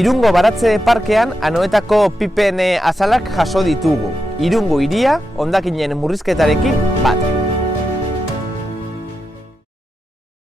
Irungo Baratze Parkean Anoetako pipen azalak jaso ditugu. Irungo hiria hondakinen murrizketarekin bat.